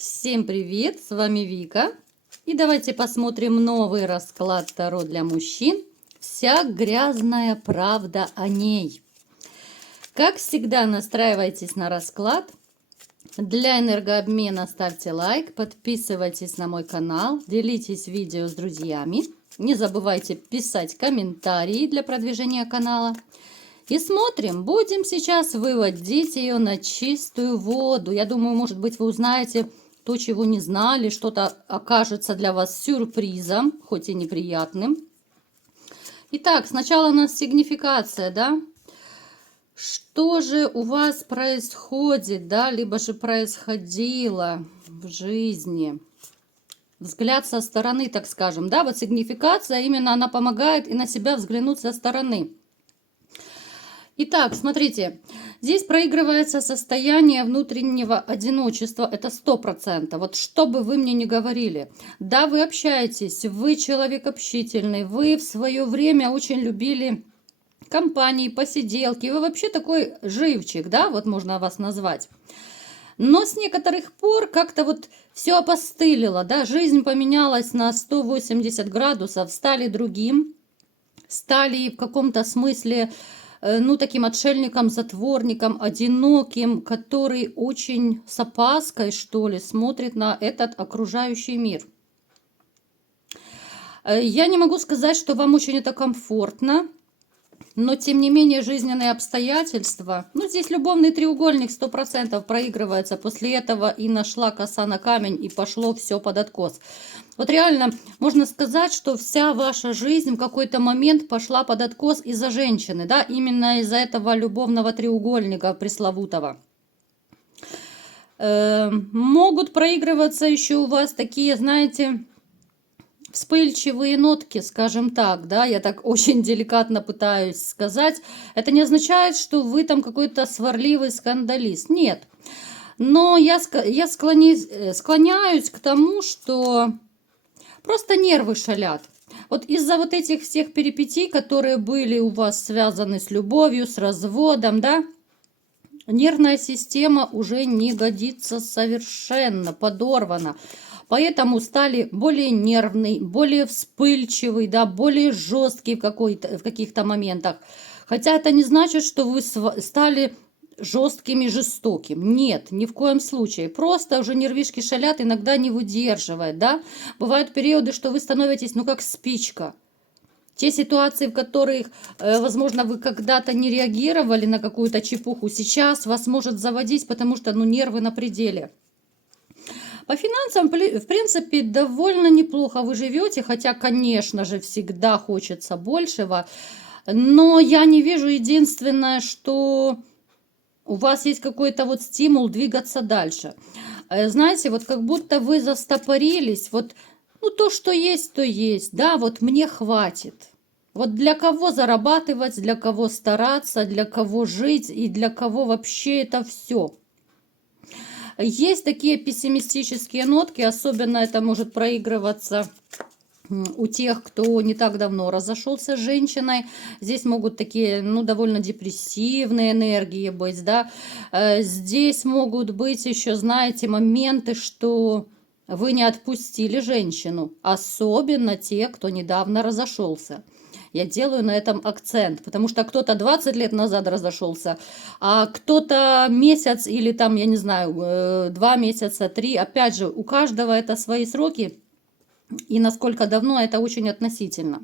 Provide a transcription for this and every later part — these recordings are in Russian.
Всем привет, с вами Вика. И давайте посмотрим новый расклад Таро для мужчин. Вся грязная правда о ней. Как всегда, настраивайтесь на расклад. Для энергообмена ставьте лайк, подписывайтесь на мой канал, делитесь видео с друзьями. Не забывайте писать комментарии для продвижения канала. И смотрим, будем сейчас выводить ее на чистую воду. Я думаю, может быть, вы узнаете то, чего не знали, что-то окажется для вас сюрпризом, хоть и неприятным. Итак, сначала у нас сигнификация, да? Что же у вас происходит, да, либо же происходило в жизни? Взгляд со стороны, так скажем, да, вот сигнификация, именно она помогает и на себя взглянуть со стороны. Итак, смотрите, здесь проигрывается состояние внутреннего одиночества, это 100%. Вот что бы вы мне ни говорили, да, вы общаетесь, вы человек общительный, вы в свое время очень любили компании, посиделки, вы вообще такой живчик, да, вот можно вас назвать. Но с некоторых пор как-то вот все опостылило, да, жизнь поменялась на 180 градусов, стали другим, стали в каком-то смысле ну, таким отшельником, затворником, одиноким, который очень с опаской, что ли, смотрит на этот окружающий мир. Я не могу сказать, что вам очень это комфортно, но, тем не менее, жизненные обстоятельства, ну, здесь любовный треугольник 100% проигрывается, после этого и нашла коса на камень, и пошло все под откос. Вот реально можно сказать, что вся ваша жизнь в какой-то момент пошла под откос из-за женщины, да, именно из-за этого любовного треугольника пресловутого. Могут проигрываться еще у вас такие, знаете, вспыльчивые нотки, скажем так, да, я так очень деликатно пытаюсь сказать. Это не означает, что вы там какой-то сварливый скандалист, нет. Но я склоняюсь к тому, что просто нервы шалят. Вот из-за вот этих всех перипетий, которые были у вас связаны с любовью, с разводом, да, нервная система уже не годится совершенно, подорвана. Поэтому стали более нервный, более вспыльчивый, да, более жесткий в каких-то моментах. Хотя это не значит, что вы стали жестким и жестоким. Нет, ни в коем случае. Просто уже нервишки шалят, иногда не выдерживает, да. Бывают периоды, что вы становитесь, ну, как спичка. Те ситуации, в которых, возможно, вы когда-то не реагировали на какую-то чепуху, сейчас вас может заводить, потому что, ну, нервы на пределе. По финансам, в принципе, довольно неплохо вы живете, хотя, конечно же, всегда хочется большего. Но я не вижу, единственное, что у вас есть какой-то вот стимул двигаться дальше. Знаете, вот как будто вы застопорились, вот, ну, то, что есть, то есть, да, вот мне хватит. Вот для кого зарабатывать, для кого стараться, для кого жить и для кого вообще это все. Есть такие пессимистические нотки, особенно это может проигрываться у тех, кто не так давно разошелся с женщиной. Здесь могут такие, ну, довольно депрессивные энергии быть, да. Здесь могут быть еще, знаете, моменты, что вы не отпустили женщину, особенно те, кто недавно разошелся. Я делаю на этом акцент, потому что кто-то 20 лет назад разошелся, а кто-то месяц или там, я не знаю, 2 месяца, 3. Опять же, у каждого это свои сроки, и насколько давно это очень относительно.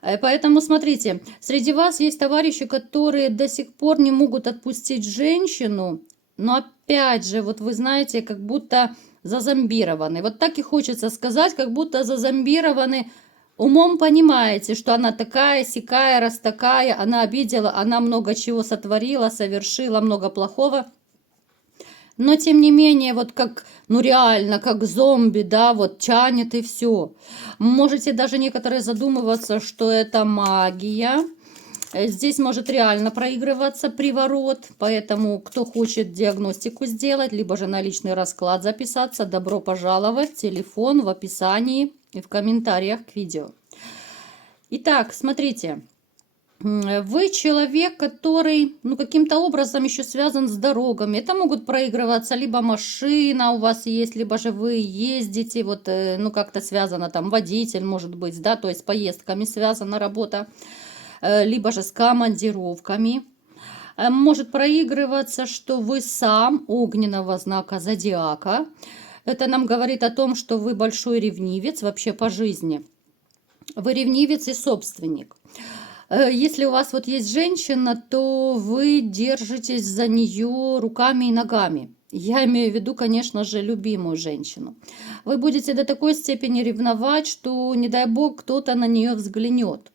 Поэтому смотрите, среди вас есть товарищи, которые до сих пор не могут отпустить женщину, но опять же, вот вы знаете, как будто зазомбированы. Вот так и хочется сказать, как будто зазомбированы. Умом понимаете, что она такая, сякая, раз такая, она обидела, она много чего сотворила, совершила, много плохого. Но, тем не менее, вот как, ну реально, как зомби, да, вот тянет и все. Можете даже некоторые задумываться, что это магия. Здесь может реально проигрываться приворот, поэтому кто хочет диагностику сделать, либо же на личный расклад записаться, добро пожаловать, телефон в описании и в комментариях к видео. Итак, смотрите, Вы человек, который, ну, каким-то образом еще связан с дорогами. Это могут проигрываться либо машина у вас есть, либо же вы ездите, вот, ну, как-то связано там водитель, может быть, да, то есть с поездками связана работа, либо же с командировками. Может проигрываться, что вы сам огненного знака зодиака. Это нам говорит о том, что вы большой ревнивец вообще по жизни. Вы ревнивец и собственник. Если у вас вот есть женщина, то вы держитесь за нее руками и ногами. Я имею в виду, конечно же, любимую женщину. Вы будете до такой степени ревновать, что, не дай бог, кто-то на нее взглянет.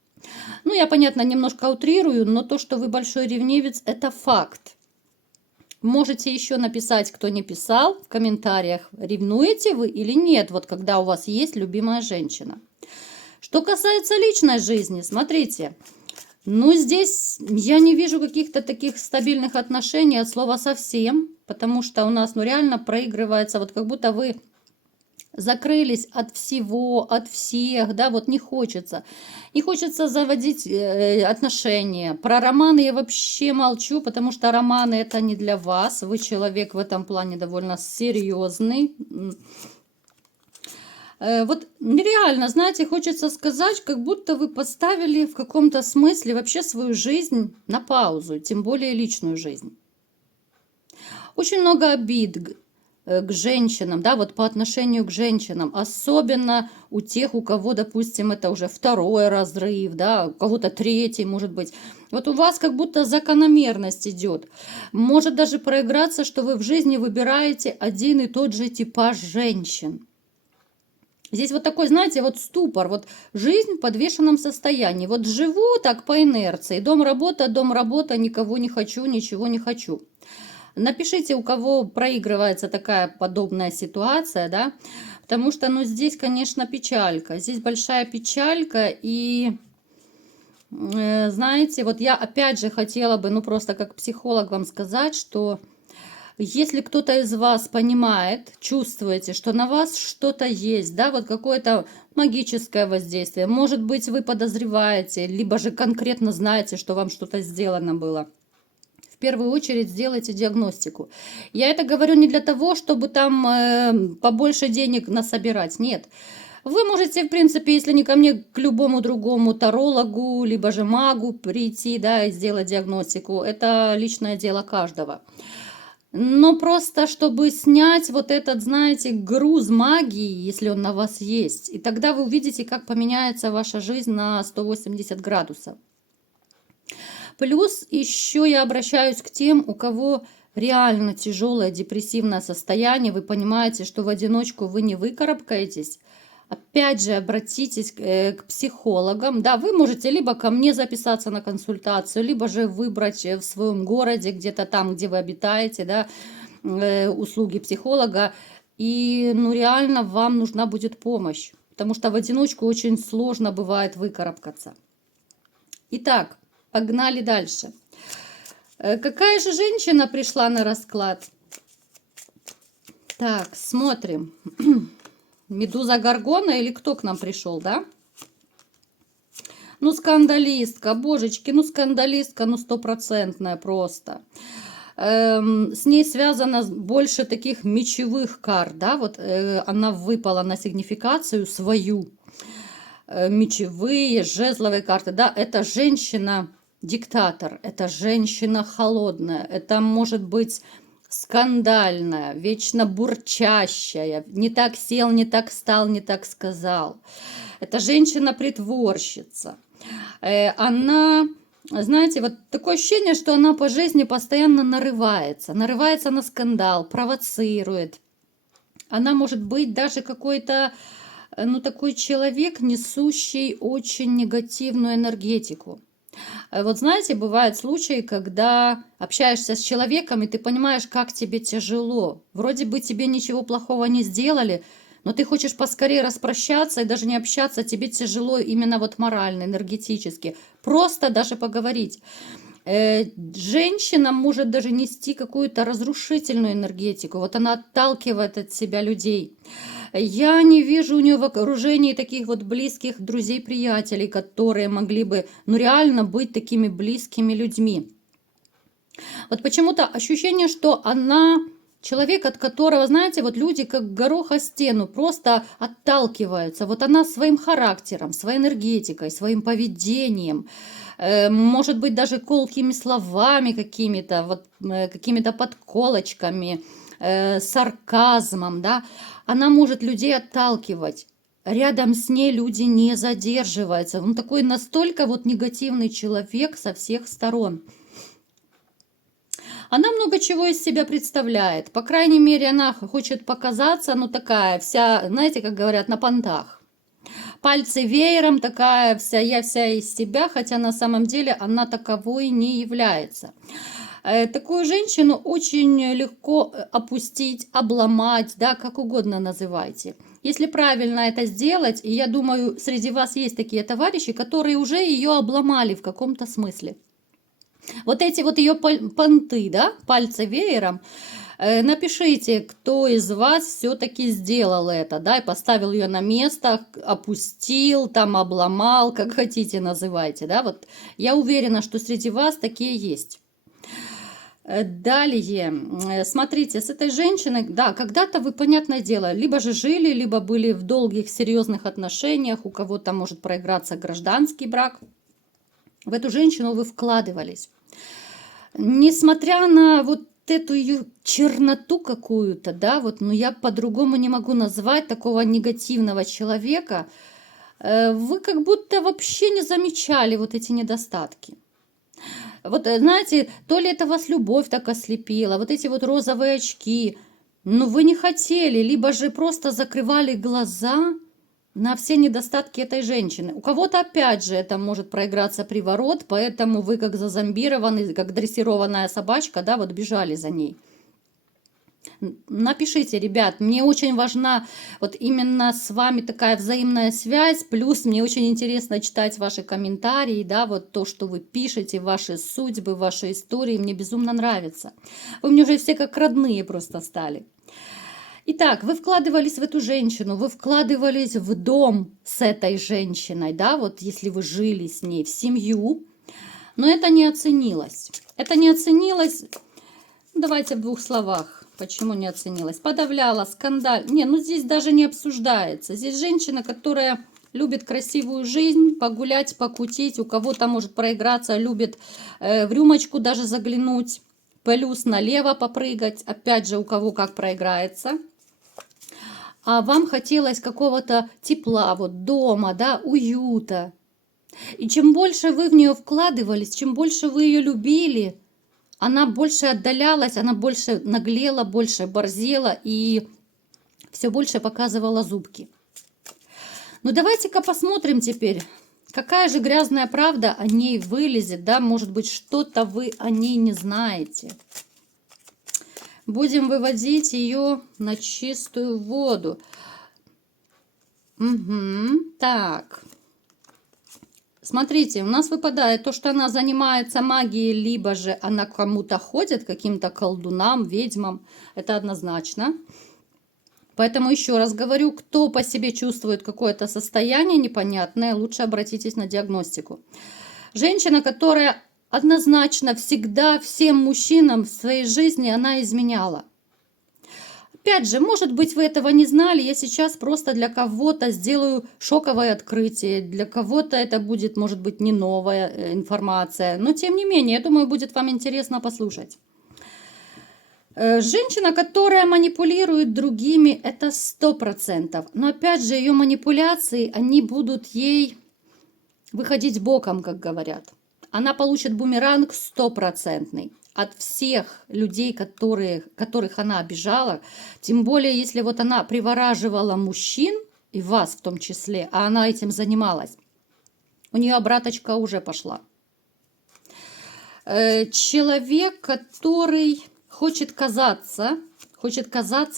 Ну, я, понятно, немножко утрирую, но то, что вы большой ревнивец, это факт. Можете еще написать, кто не писал, в комментариях, ревнуете вы или нет, вот когда у вас есть любимая женщина. Что касается личной жизни, смотрите, ну здесь я не вижу каких-то таких стабильных отношений от слова совсем, потому что у нас ну реально проигрывается, вот как будто вы закрылись от всего, от всех, да, вот не хочется. Не хочется заводить отношения. Про романы я вообще молчу, потому что романы это не для вас. Вы человек в этом плане довольно серьезный. Вот реально, знаете, хочется сказать, как будто вы поставили в каком-то смысле вообще свою жизнь на паузу, тем более личную жизнь. Очень много обид к женщинам, да, вот по отношению к женщинам, особенно у тех, у кого, допустим, это уже второй разрыв, да, у кого-то третий, может быть. Вот у вас как будто закономерность идет. Может даже проиграться, что вы в жизни выбираете один и тот же типаж женщин. Здесь вот такой, знаете, вот ступор, вот жизнь в подвешенном состоянии. Вот живу так по инерции, дом, работа, никого не хочу, ничего не хочу. Напишите, у кого проигрывается такая подобная ситуация, да, потому что, ну, здесь, конечно, печалька, здесь большая печалька, и, знаете, вот я опять же хотела бы, ну, просто как психолог вам сказать, что если кто-то из вас понимает, чувствуете, что на вас что-то есть, да, вот какое-то магическое воздействие, может быть, вы подозреваете, либо же конкретно знаете, что вам что-то сделано было, в первую очередь сделайте диагностику. Я это говорю не для того, чтобы там побольше денег насобирать. Нет. Вы можете, в принципе, если не ко мне, к любому другому тарологу, либо же магу прийти, да, и сделать диагностику. Это личное дело каждого. Но просто, чтобы снять вот этот, знаете, груз магии, если он на вас есть. И тогда вы увидите, как поменяется ваша жизнь на 180 градусов. Плюс еще я обращаюсь к тем, у кого реально тяжелое депрессивное состояние. Вы понимаете, что в одиночку вы не выкарабкаетесь. Опять же, обратитесь к психологам. Да, вы можете либо ко мне записаться на консультацию, либо же выбрать в своем городе, где-то там, где вы обитаете, да, услуги психолога. И ну реально вам нужна будет помощь, потому что в одиночку очень сложно бывает выкарабкаться. Итак, погнали дальше. Какая же женщина пришла на расклад? Так, смотрим. Медуза Горгона или кто к нам пришел, да? Ну, скандалистка, божечки, ну, скандалистка, ну, стопроцентная просто. С ней связано больше таких мечевых карт, да, вот она выпала на сигнификацию свою. Мечевые, жезловые карты, да, это женщина-диктатор, это женщина холодная, это может быть скандальная, вечно бурчащая, не так сел, не так встал, не так сказал. Это женщина-притворщица. Она, знаете, вот такое ощущение, что она по жизни постоянно нарывается на скандал, провоцирует. Она может быть даже какой-то, ну, такой человек, несущий очень негативную энергетику. Вот знаете, бывают случаи, когда общаешься с человеком, и ты понимаешь, как тебе тяжело. Вроде бы тебе ничего плохого не сделали, но ты хочешь поскорее распрощаться и даже не общаться, тебе тяжело именно вот морально, энергетически. Просто даже поговорить. Женщина может даже нести какую-то разрушительную энергетику. Вот она отталкивает от себя людей. Я не вижу у нее в окружении таких вот близких друзей, приятелей, которые могли бы, ну, реально быть такими близкими людьми. Вот почему-то ощущение, что она человек, от которого, знаете, вот люди как горох о стену просто отталкиваются. Вот она своим характером, своей энергетикой, своим поведением, может быть, даже колкими словами какими-то, вот какими-то подколочками, сарказмом, да, она может людей отталкивать. Рядом с ней люди не задерживаются. Он такой настолько вот негативный человек со всех сторон. Она много чего из себя представляет. По крайней мере, она хочет показаться, ну такая вся, знаете, как говорят, на понтах. Пальцы веером, такая вся, я вся из себя, хотя на самом деле она таковой не является. Такую женщину очень легко опустить, обломать, да, как угодно называйте. Если правильно это сделать, и я думаю, среди вас есть такие товарищи, которые уже ее обломали в каком-то смысле. Вот эти вот ее понты, да, пальцы веером, напишите, кто из вас все-таки сделал это, да, и поставил ее на место, опустил, там обломал, как хотите называйте, да, вот я уверена, что среди вас такие есть. Далее, смотрите, с этой женщиной, да, когда-то вы, понятное дело, либо же жили, либо были в долгих, серьезных отношениях, у кого-то может проиграться гражданский брак. В эту женщину вы вкладывались. Несмотря на вот эту ее черноту какую-то, да, вот, ну я по-другому не могу назвать такого негативного человека, вы как будто вообще не замечали вот эти недостатки. Вот, знаете, то ли это вас любовь так ослепила, вот эти вот розовые очки, но вы не хотели, либо же просто закрывали глаза на все недостатки этой женщины. У кого-то, опять же, это может проиграться приворот, поэтому вы как зазомбированный, как дрессированная собачка, да, вот бежали за ней. Напишите, ребят, мне очень важна вот именно с вами такая взаимная связь, плюс мне очень интересно читать ваши комментарии, да, вот то, что вы пишете, ваши судьбы, ваши истории, мне безумно нравится. Вы мне уже все как родные просто стали. Итак, вы вкладывались в эту женщину, вы вкладывались в дом с этой женщиной, да, вот если вы жили с ней, в семью, но это не оценилось. Это не оценилось, давайте в двух словах. Почему не оценилась? Подавляла, скандаль. Не, ну здесь даже не обсуждается. Здесь женщина, которая любит красивую жизнь, погулять, покутить. У кого-то может проиграться, любит в рюмочку даже заглянуть. Плюс налево попрыгать. Опять же, у кого как проиграется. А вам хотелось какого-то тепла, вот дома, да, уюта. И чем больше вы в нее вкладывались, чем больше вы ее любили, она больше отдалялась, она больше наглела, больше борзела и все больше показывала зубки. Ну давайте-ка посмотрим теперь, какая же грязная правда о ней вылезет, да, может быть, что-то вы о ней не знаете. Будем выводить ее на чистую воду. Угу. Так. Смотрите, у нас выпадает то, что она занимается магией, либо же она кому-то ходит, каким-то колдунам, ведьмам. Это однозначно. Поэтому еще раз говорю, кто по себе чувствует какое-то состояние непонятное, лучше обратитесь на диагностику. Женщина, которая однозначно всегда всем мужчинам в своей жизни она изменяла. Опять же, может быть, вы этого не знали, я сейчас просто для кого-то сделаю шоковое открытие, для кого-то это будет, может быть, не новая информация, но тем не менее, я думаю, будет вам интересно послушать. Женщина, которая манипулирует другими, это 100%, но опять же, ее манипуляции, они будут ей выходить боком, как говорят. Она получит бумеранг 100%. От всех людей, которых она обижала, тем более, если вот она привораживала мужчин, и вас в том числе, а она этим занималась, у нее обраточка уже пошла. Человек, который хочет казаться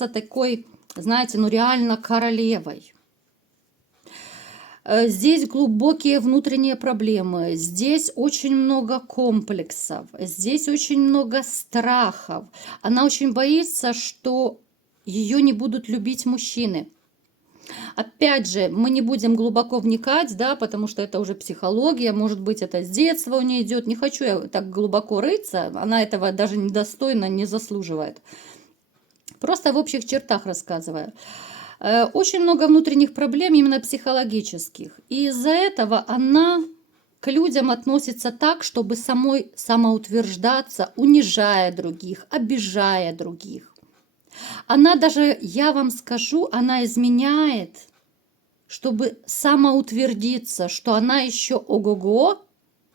такой, знаете, ну реально королевой. Здесь глубокие внутренние проблемы, здесь очень много комплексов, здесь очень много страхов. Она очень боится, что ее не будут любить мужчины. Опять же, мы не будем глубоко вникать, да, потому что это уже психология, может быть, это с детства у нее идет. Не хочу я так глубоко рыться, она этого даже недостойно не заслуживает. Просто в общих чертах рассказываю. Очень много внутренних проблем именно психологических. И из-за этого она к людям относится так, чтобы самой самоутверждаться, унижая других, обижая других. Она даже, я вам скажу, она изменяет, чтобы самоутвердиться, что она еще ого-го,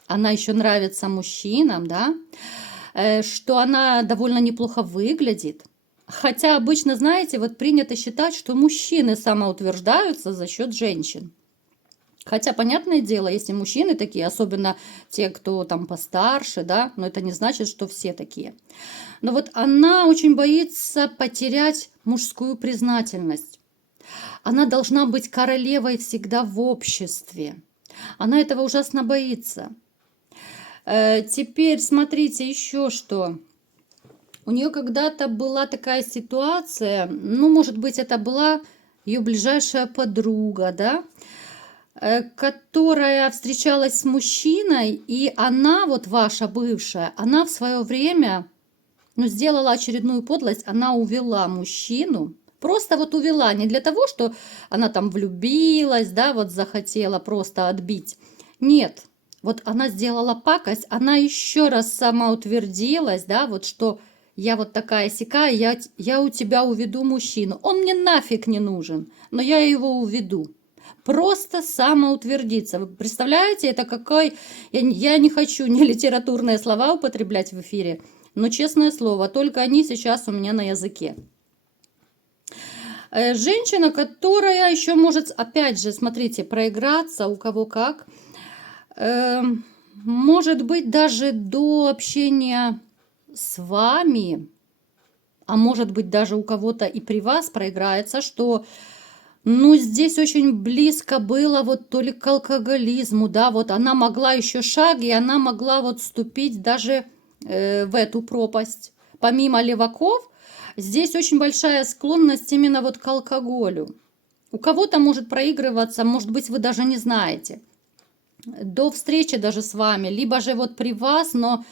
она еще нравится мужчинам, да, что она довольно неплохо выглядит. Хотя обычно, знаете, вот принято считать, что мужчины самоутверждаются за счет женщин. Хотя, понятное дело, если мужчины такие, особенно те, кто там постарше, да, но это не значит, что все такие. Но вот она очень боится потерять мужскую признательность. Она должна быть королевой всегда в обществе. Она этого ужасно боится. Теперь смотрите еще что. У нее когда-то была такая ситуация, ну, может быть, это была ее ближайшая подруга, да, которая встречалась с мужчиной, и она, вот ваша бывшая, она в свое время, ну, сделала очередную подлость, она увела мужчину, просто вот увела, не для того, что она там влюбилась, да, вот захотела просто отбить, нет, вот она сделала пакость, она еще раз самоутвердилась, да, вот что я вот такая сякая, я у тебя уведу мужчину, он мне нафиг не нужен, но я его уведу. Просто самоутвердиться. Вы представляете, это какой... Я не хочу ни литературные слова употреблять в эфире, но честное слово, только они сейчас у меня на языке. Женщина, которая еще может, опять же, смотрите, проиграться, у кого как, может быть, даже до общения с вами, а может быть, даже у кого-то и при вас проиграется, что... Ну, здесь очень близко было вот то ли к алкоголизму, да, вот она могла еще шаг, и она могла вот вступить даже в эту пропасть. Помимо леваков, здесь очень большая склонность именно вот к алкоголю. У кого-то может проигрываться, может быть, вы даже не знаете. До встречи даже с вами, либо же вот при вас, но...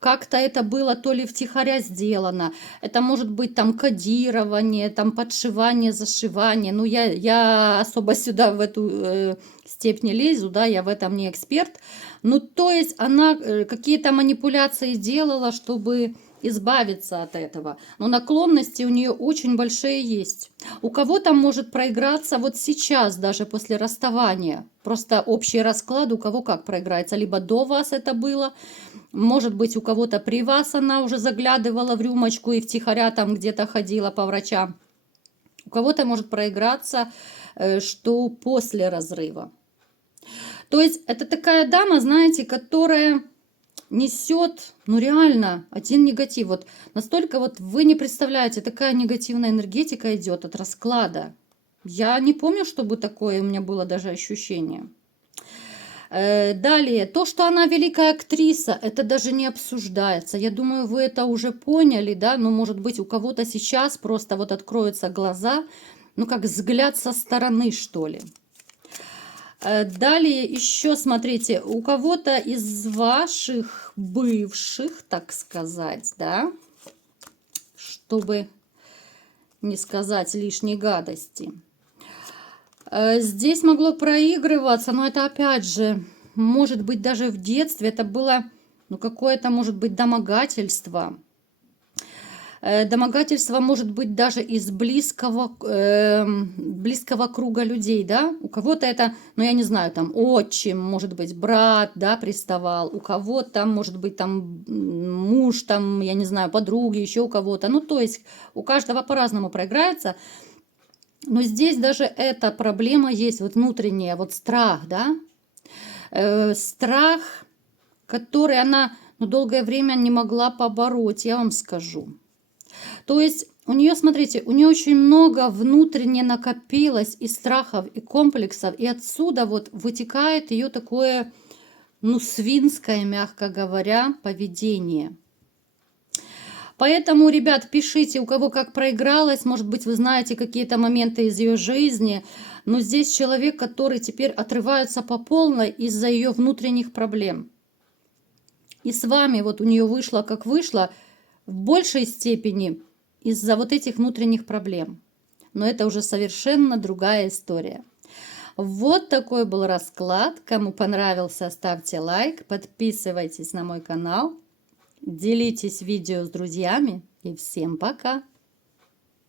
Как-то это было то ли втихаря сделано, это может быть там кодирование, там подшивание, зашивание. Ну, я особо сюда в эту степь не лезу, да, я в этом не эксперт. Ну, то есть она какие-то манипуляции делала, чтобы избавиться от этого. Но наклонности у нее очень большие есть. У кого-то может проиграться вот сейчас, даже после расставания. Просто общий расклад, у кого как проиграется. Либо до вас это было, может быть, у кого-то при вас она уже заглядывала в рюмочку и втихаря там где-то ходила по врачам. У кого-то может проиграться, что после разрыва. То есть это такая дама, знаете, которая несет, ну реально, один негатив. Вот настолько вот вы не представляете, такая негативная энергетика идет от расклада. Я не помню, чтобы такое у меня было даже ощущение. Далее, то, что она великая актриса, это даже не обсуждается. Я думаю, вы это уже поняли, да, но может быть у кого-то сейчас просто вот откроются глаза, ну как взгляд со стороны, что ли. Далее еще, смотрите, у кого-то из ваших бывших, так сказать, да, чтобы не сказать лишней гадости. Здесь могло проигрываться, но это опять же, может быть, даже в детстве это было, ну, какое-то, может быть, домогательство. Домогательство может быть даже из близкого круга людей, да. У кого-то это, ну, я не знаю, там, отчим, может быть, брат, да, приставал. У кого-то, может быть, там, муж, там, я не знаю, подруги, еще у кого-то. Ну, то есть у каждого по-разному проиграется. Но здесь даже эта проблема есть, вот внутренняя, вот страх, да, страх, который она, ну, долгое время не могла побороть, я вам скажу. То есть у нее, смотрите, у нее очень много внутренне накопилось и страхов, и комплексов, и отсюда вот вытекает ее такое, ну, свинское, мягко говоря, поведение. Поэтому, ребят, пишите, у кого как проигралось. Может быть, вы знаете какие-то моменты из ее жизни. Но здесь человек, который теперь отрывается по полной из-за ее внутренних проблем. И с вами вот у нее вышло, как вышло, в большей степени из-за вот этих внутренних проблем. Но это уже совершенно другая история. Вот такой был расклад. Кому понравился, ставьте лайк, подписывайтесь на мой канал, делитесь видео с друзьями и всем пока!